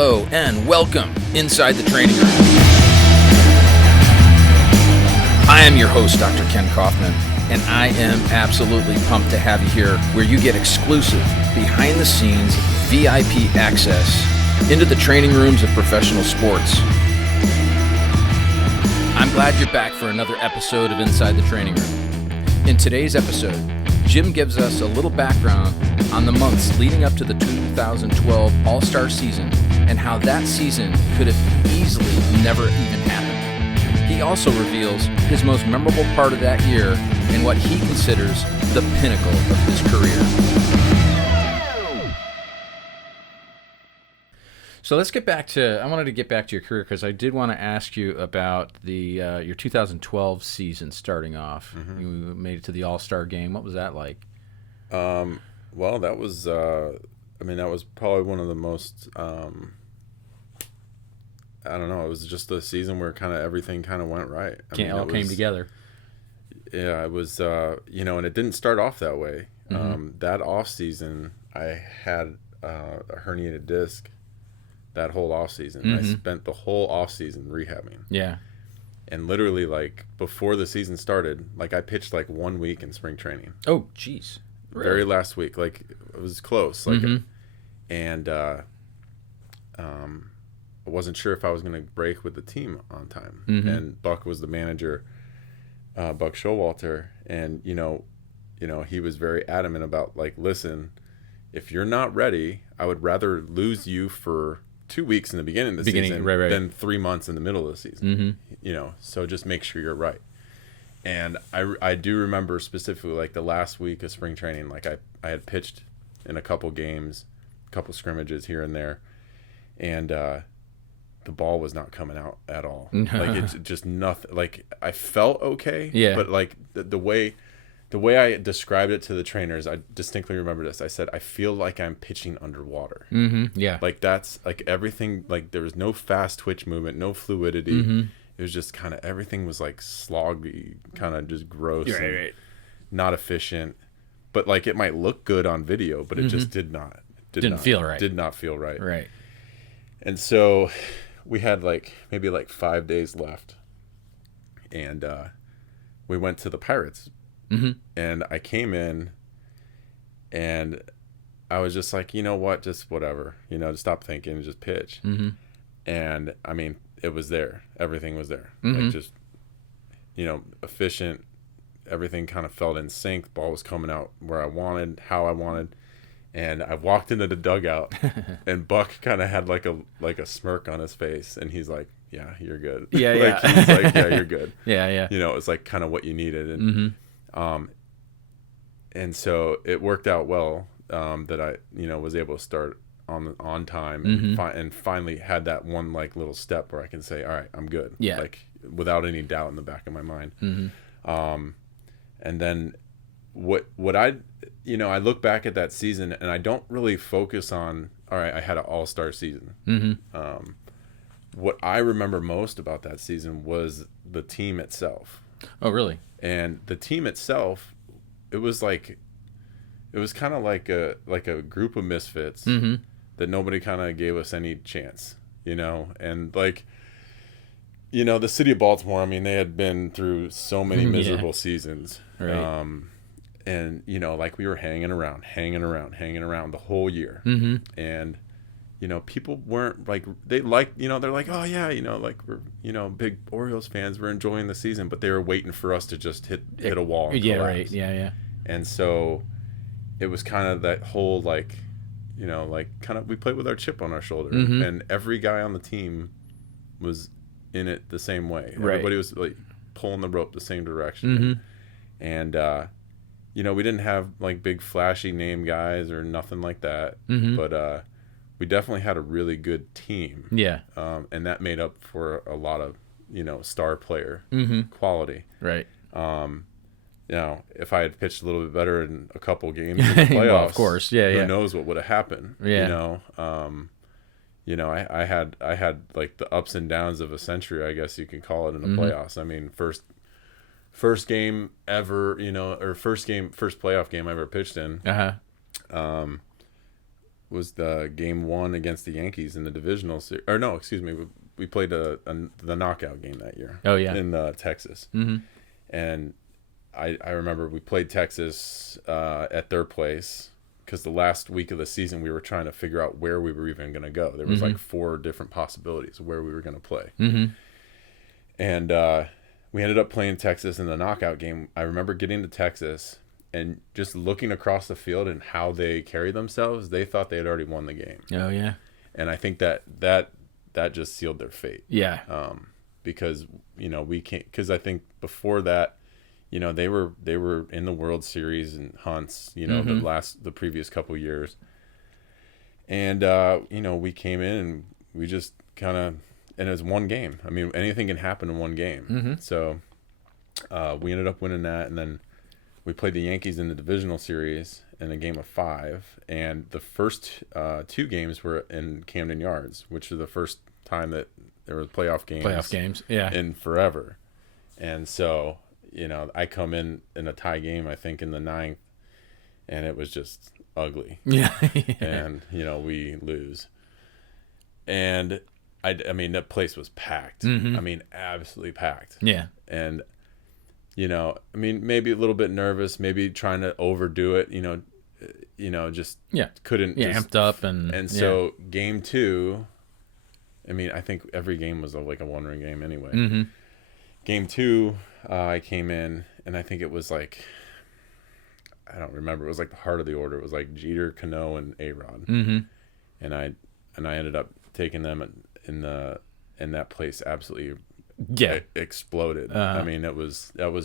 Hello and welcome inside the training room. I am your host, Dr. Ken Kaufman, and I am absolutely pumped to have you here where you get exclusive, behind-the-scenes, VIP access into the training rooms of professional sports. I'm glad you're back for another episode of Inside the Training Room. In today's episode, Jim gives us a little background on the months leading up to the 2012 All-Star season and how that season could have easily never even happened. He also reveals his most memorable part of that year and what he considers the pinnacle of his career. So let's get back to, I wanted to get back to your career because I did want to ask you about the your 2012 season starting off. Mm-hmm. You made it to the All-Star game. What was that like? Well, that was, that was probably one of the most, I don't know, it was just a season where kind of everything kind of went right. It all came together. Yeah, it was, and it didn't start off that way. Mm-hmm. That off season, I had a herniated disc. That whole off season, I spent the whole off season rehabbing. Yeah, and literally like before the season started, like I pitched like 1 week in spring training. Oh, jeez, really? Very last week, like it was close. Like, and I wasn't sure if I was going to break with the team on time. And Buck was the manager, Buck Showalter, and you know, he was very adamant about like, listen, if you're not ready, I would rather lose you for 2 weeks in the beginning of the season than 3 months in the middle of the season. So just make sure you're right. And I do remember specifically like the last week of spring training, like I had pitched in a couple games, a couple scrimmages here and there, and the ball was not coming out at all. Like it's just nothing. Like I felt okay, but like the way I described it to the trainers, I distinctly remember this. I said, I feel like I'm pitching underwater. Yeah. Like that's like everything, like there was no fast twitch movement, no fluidity. It was just kind of, everything was like sloggy, kind of just gross, and not efficient. But like it might look good on video, but it just did not. Didn't feel right. Did not feel right. Right. And so we had like maybe like 5 days left. And we went to the Pirates. And I came in and I was just like, you know what, just whatever, just stop thinking and just pitch. And I mean, it was there. Everything was there. Like just, efficient. Everything kind of felt in sync. Ball was coming out where I wanted, how I wanted. And I walked into the dugout and Buck kind of had like a smirk on his face. And he's like, yeah, you're good. Yeah, like, yeah. He's like, yeah, you're good. Yeah. It was like kind of what you needed. And and so it worked out well that I was able to start on time and finally had that one like little step where I can say, all right, I'm good, like without any doubt in the back of my mind. And then what I look back at that season and I don't really focus on, all right, I had an all-star season. What I remember most about that season was the team itself. Oh, really? And the team itself, it was kind of like a group of misfits that nobody kind of gave us any chance, and like, the city of Baltimore, I mean, they had been through so many miserable seasons. Right. And, like we were hanging around the whole year. And, people weren't like, they're like, oh yeah, like we're, big Orioles fans, we're enjoying the season, but they were waiting for us to just hit a wall. And collapse. Right. Yeah. And so it was kind of that whole, like, kind of, we played with our chip on our shoulder and every guy on the team was in it the same way. Right. Everybody was like pulling the rope the same direction. And, we didn't have like big flashy name guys or nothing like that, but, we definitely had a really good team. Yeah. And that made up for a lot of, star player quality. Right. If I had pitched a little bit better in a couple games in the playoffs, well, of course. Who knows what would have happened? Yeah. I had like the ups and downs of a century, I guess you can call it, in the playoffs. I mean, first game ever, or first playoff game I ever pitched in. was the game 1 against the Yankees in the divisional series. Or no, excuse me. We played the knockout game that year. Oh, yeah. In Texas. Mm-hmm. And I remember we played Texas at their place because the last week of the season we were trying to figure out where we were even going to go. There was like 4 different possibilities of where we were going to play. Mm-hmm. And we ended up playing Texas in the knockout game. I remember getting to Texas and just looking across the field and how they carried themselves. They thought they had already won the game. Oh, yeah. And I think that just sealed their fate. Yeah. Because, we can't, because I think before that, they were in the World Series and hunts, the previous couple years. And, we came in and we just kind of, and it was one game. I mean, anything can happen in one game. Mm-hmm. So we ended up winning that. And then we played the Yankees in the divisional series in a game of 5. And the first 2 games were in Camden Yards, which is the first time that there were playoff games. Yeah. In forever. And so, I come in a tie game, I think, in the 9th, and it was just ugly. Yeah. And, we lose. And, I mean, that place was packed. Mm-hmm. I mean, absolutely packed. Yeah. And, I mean, maybe a little bit nervous, maybe trying to overdo it, just couldn't. Yeah, just, amped up. And so game 2, I mean, I think every game was like a one-run game anyway. Mm-hmm. Game 2, I came in, and I think it was like, I don't remember. It was like the heart of the order. It was like Jeter, Cano, and A-Rod. Mm-hmm. And I ended up taking them in that place absolutely exploded. I mean, that was the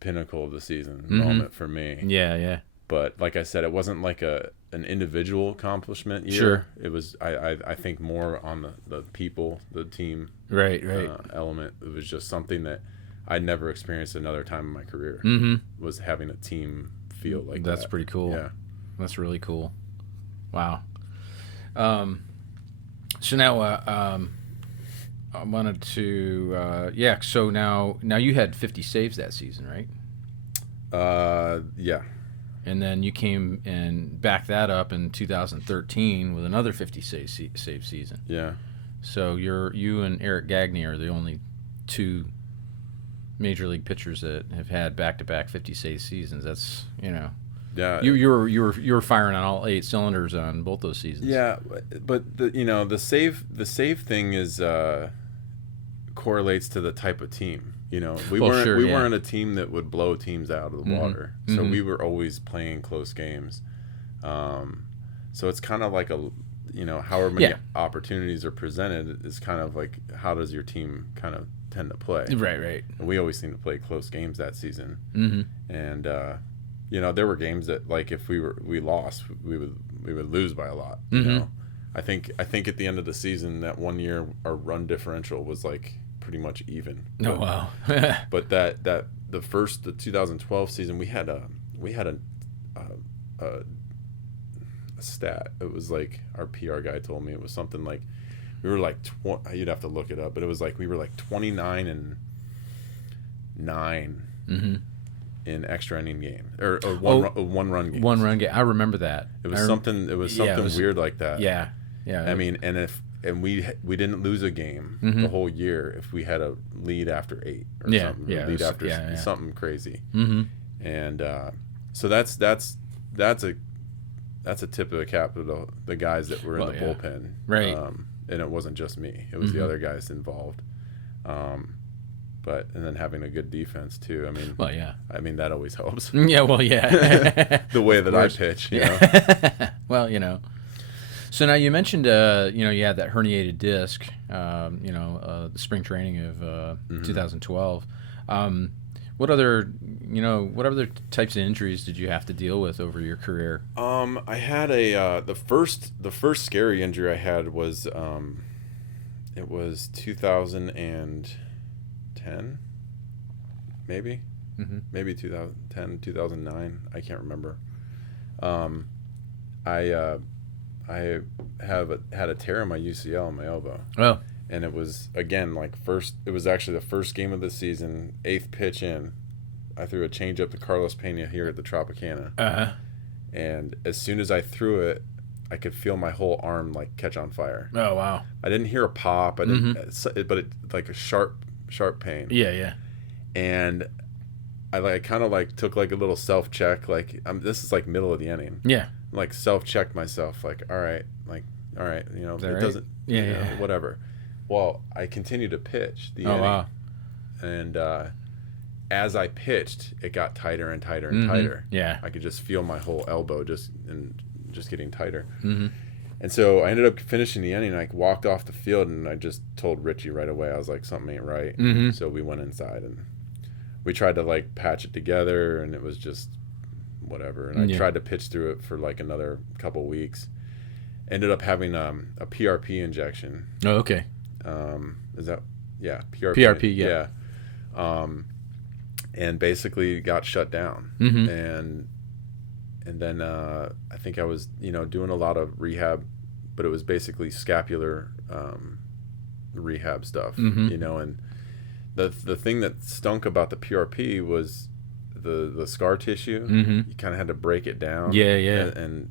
pinnacle of the season moment for me. Yeah, yeah. But like I said, it wasn't like an individual accomplishment year. Sure. It was I think more on the people, the team right element. It was just something that I'd never experienced another time in my career. Mm-hmm. Was having a team feel like that's that. pretty cool. Yeah. That's really cool. Wow. So now I wanted to so now you had 50 saves that season, right? Yeah. And then you came and backed that up in 2013 with another 50 save season. Yeah. So you and Eric Gagne are the only 2 major league pitchers that have had back-to-back 50 save seasons. That's Yeah. You were firing on all 8 cylinders on both those seasons. Yeah, but the save thing is correlates to the type of team. We weren't a team that would blow teams out of the water. So we were always playing close games. So it's kind of like however many opportunities are presented is kind of like how does your team kind of tend to play. Right. And we always seemed to play close games that season. Mm-hmm. And there were games that like if we lost, we would lose by a lot. I think at the end of the season that one year our run differential was like pretty much even. Oh wow! But the 2012 season we had a stat. It was like our PR guy told me it was something like we were like you'd have to look it up, but it was like we were like 29-9 in extra inning game or one run game. 1 run game. I remember that. It was something weird like that. Yeah. I mean, and we didn't lose a game the whole year if we had a lead after 8 or something. Lead after something crazy. Mm-hmm. And so that's a tip of the cap to the guys that were in the bullpen. Right. And it wasn't just me. It was the other guys involved. And then having a good defense too. I mean, I mean that always helps. Yeah, well, yeah. The way that I pitch, Well, So now you mentioned, you had that herniated disc, the spring training of 2012. What other types of injuries did you have to deal with over your career? I had the first scary injury I had was it was 2010, maybe 2010, 2009. I can't remember. I had a tear in my UCL in my elbow. Oh. And it was, again, it was actually the first game of the season, 8th pitch in. I threw a changeup to Carlos Pena here at the Tropicana. Uh-huh. And as soon as I threw it, I could feel my whole arm like catch on fire. Oh wow! I didn't hear a pop. I didn't, but it like a sharp pain. Yeah, yeah. And I like kind of like took like a little self check. Like this is like middle of the inning. Yeah. Like self checked myself. Like all right, you know, it right? doesn't. Yeah, you know, yeah. whatever. Well, I continued to pitch the inning. Wow! And as I pitched, it got tighter and tighter and tighter. Yeah. I could just feel my whole elbow just getting tighter. And so I ended up finishing the inning. And I walked off the field, and I just told Richie right away. I was like, something ain't right. So we went inside, and we tried to like patch it together, and it was just whatever. And I tried to pitch through it for like another couple weeks. Ended up having a PRP injection. Oh, okay. Is that PRP? PRP, yeah. And basically got shut down. And then I think I was, you know, doing a lot of rehab, but it was basically scapular rehab stuff, you know. And the thing that stunk about the PRP was the scar tissue. You kind of had to break it down. Yeah, yeah. And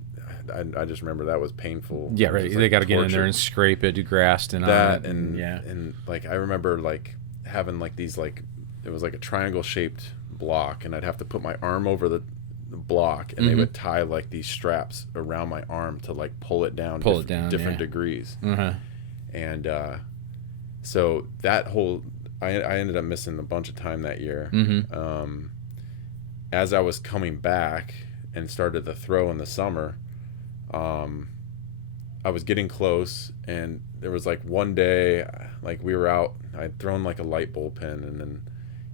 I just remember that was painful. Yeah, right. They got to get in there and scrape it, do graft and that, all. And like I remember like having like these like it was like a triangle shaped block, and I'd have to put my arm over the block, and they would tie like these straps around my arm to like pull it down different degrees. And so that whole I ended up missing a bunch of time that year. As I was coming back and started to throw in the summer, I was getting close, and there was like one day, like we were out, I'd thrown like a light bullpen, and then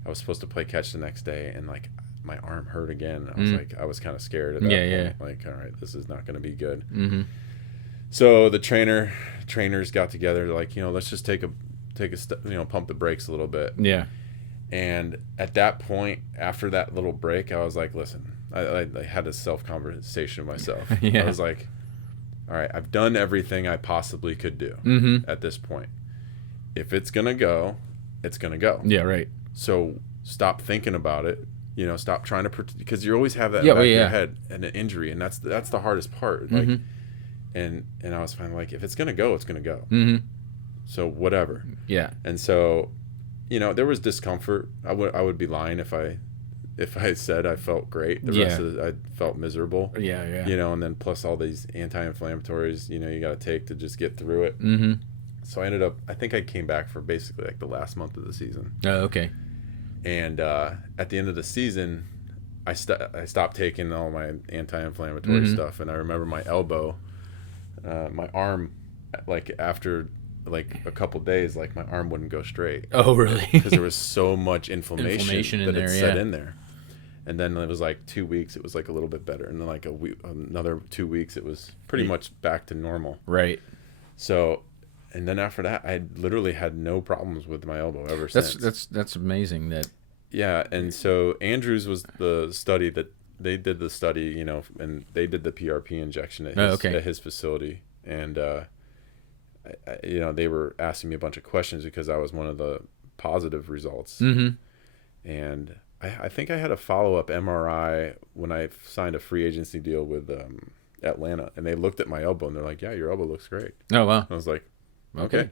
I was supposed to play catch the next day, and like my arm hurt again. I was like, I was kind of scared at that point. Like, all right, this is not going to be good. So the trainers got together, like, you know, let's just take a you know, pump the brakes a little bit. Yeah. And at that point, after that little break, I was like, listen, I had a self-conversation with myself. I was like, all right, I've done everything I possibly could do at this point. If it's going to go, it's going to go. Yeah, right. So stop thinking about it. You know, stop trying to because you always have that in the back of your head and an injury, and that's the hardest part. Like, and I was finally like, if it's going to go, it's going to go. So whatever. Yeah. And so, you know, there was discomfort. I would be lying if I said I felt great. The rest of it, I felt miserable. Yeah, yeah. You know, and then plus all these anti-inflammatories, you know, you got to take to just get through it. So I think I came back for basically like the last month of the season. Oh, okay. And at the end of the season, I stopped taking all my anti-inflammatory stuff, and I remember my elbow, my arm, like after like a couple days, like my arm wouldn't go straight. Oh, really? Because there was so much inflammation in there, set in there. And then it was like 2 weeks, it was like a little bit better, and then like another 2 weeks, it was pretty much back to normal. Right. So, and then after that, I literally had no problems with my elbow ever since. That's amazing. That. Yeah, and so Andrews was the study that they did the study, you know, and they did the PRP injection at his facility, and you know, they were asking me a bunch of questions because I was one of the positive results, and I think I had a follow-up MRI when I signed a free agency deal with Atlanta, and they looked at my elbow and they're like, "Yeah, your elbow looks great." Oh wow! I was like, "Okay,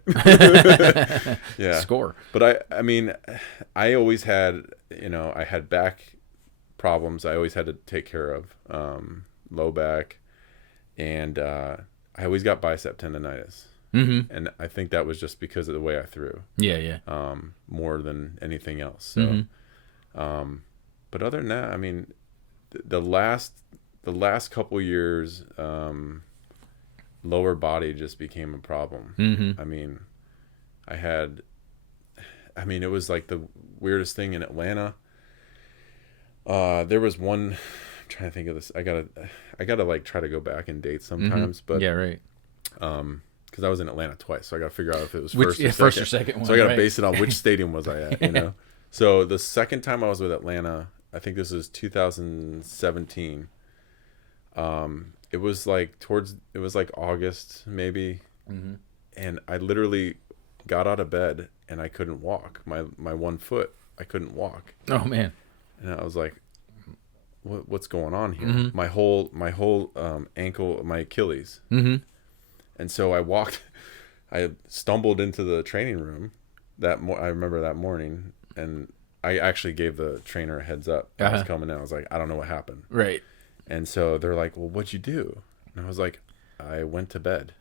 yeah, score." But I mean, I always had, you know, I had back problems. I always had to take care of low back, and I always got bicep tendonitis. And I think that was just because of the way I threw. Yeah, yeah. More than anything else. So, but other than that, I mean, the last couple years, lower body just became a problem. I mean, it was like the weirdest thing in Atlanta. There was one. I'm trying to think of this. I gotta like try to go back and date sometimes. But yeah, right. Because I was in Atlanta twice, so I got to figure out if it was first or second one. So I got to base it on which stadium was I at, you know. So the second time I was with Atlanta, I think this was 2017. It was like August maybe, and I literally got out of bed and I couldn't walk. My one foot, I couldn't walk. Oh man! And I was like, what's going on here? My whole ankle, my Achilles. And so I stumbled into the training room I remember that morning, and I actually gave the trainer a heads up. I was coming in. I was like, I don't know what happened. Right. And so they're like, well, what'd you do? And I was like, I went to bed.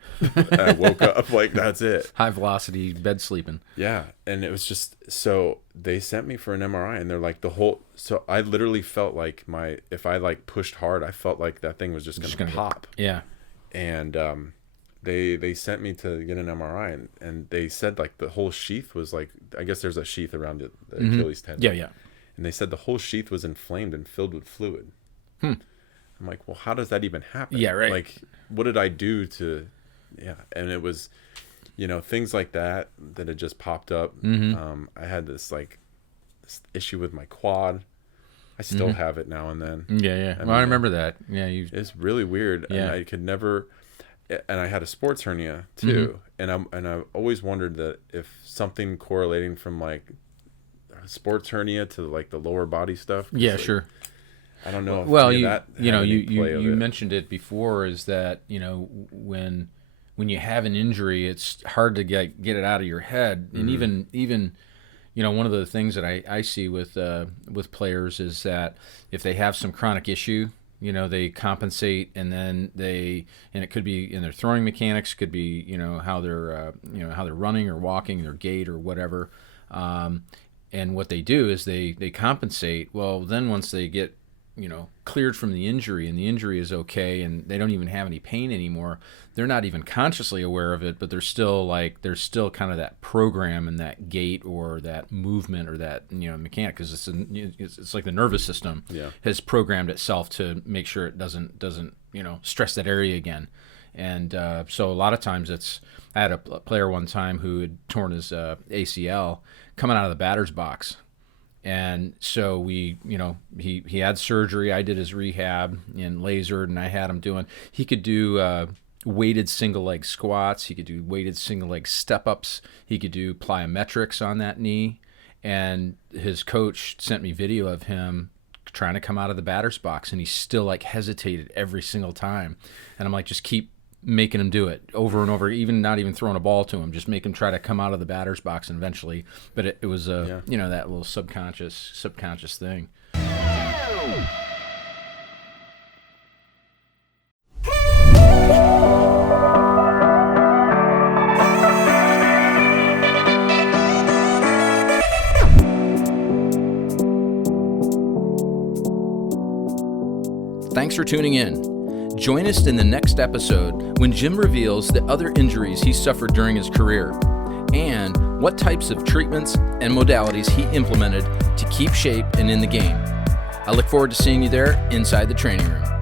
I woke up, like, that's it. High velocity bed sleeping. Yeah. And it was just, so they sent me for an MRI, and they're like so I literally felt like if I like pushed hard, I felt like that thing was just going to pop. Yeah. And, they sent me to get an MRI, and they said like the whole sheath was like, I guess there's a sheath around the Achilles tendon. Yeah. And they said the whole sheath was inflamed and filled with fluid. I'm like, well, how does that even happen? Yeah, right. Like, what did I do to, and it was, things like that had just popped up. I had this issue with my quad. I still have it now and then. Yeah. I remember that. Yeah. It's really weird. Yeah. And I could never, and I had a sports hernia too. And I've always wondered that if something correlating from like sports hernia to like the lower body stuff. Yeah, sure. I don't know. Well, you mentioned it before, is that, when you have an injury, it's hard to get it out of your head. And even one of the things that I see with players is that if they have some chronic issue, they compensate, and then it could be in their throwing mechanics, could be, how they're running or walking, their gait or whatever. And what they do is they compensate. Well, then once they get, cleared from the injury, and the injury is okay, and they don't even have any pain anymore, they're not even consciously aware of it, but there's still kind of that program and that gait or that movement or that mechanic, because it's like the nervous system has programmed itself to make sure it doesn't stress that area again. And so a lot of times I had a player one time who had torn his ACL coming out of the batter's box. And so he had surgery. I did his rehab and lasered, and I had him he could do weighted single leg squats. He could do weighted single leg step ups. He could do plyometrics on that knee. And his coach sent me video of him trying to come out of the batter's box, and he still hesitated every single time. And I'm like, just keep making him do it over and over, even not even throwing a ball to him, just make him try to come out of the batter's box, and eventually, but it was that little subconscious thing. Thanks for tuning in. Join us in the next episode when Jim reveals the other injuries he suffered during his career and what types of treatments and modalities he implemented to keep shape and in the game. I look forward to seeing you there inside the training room.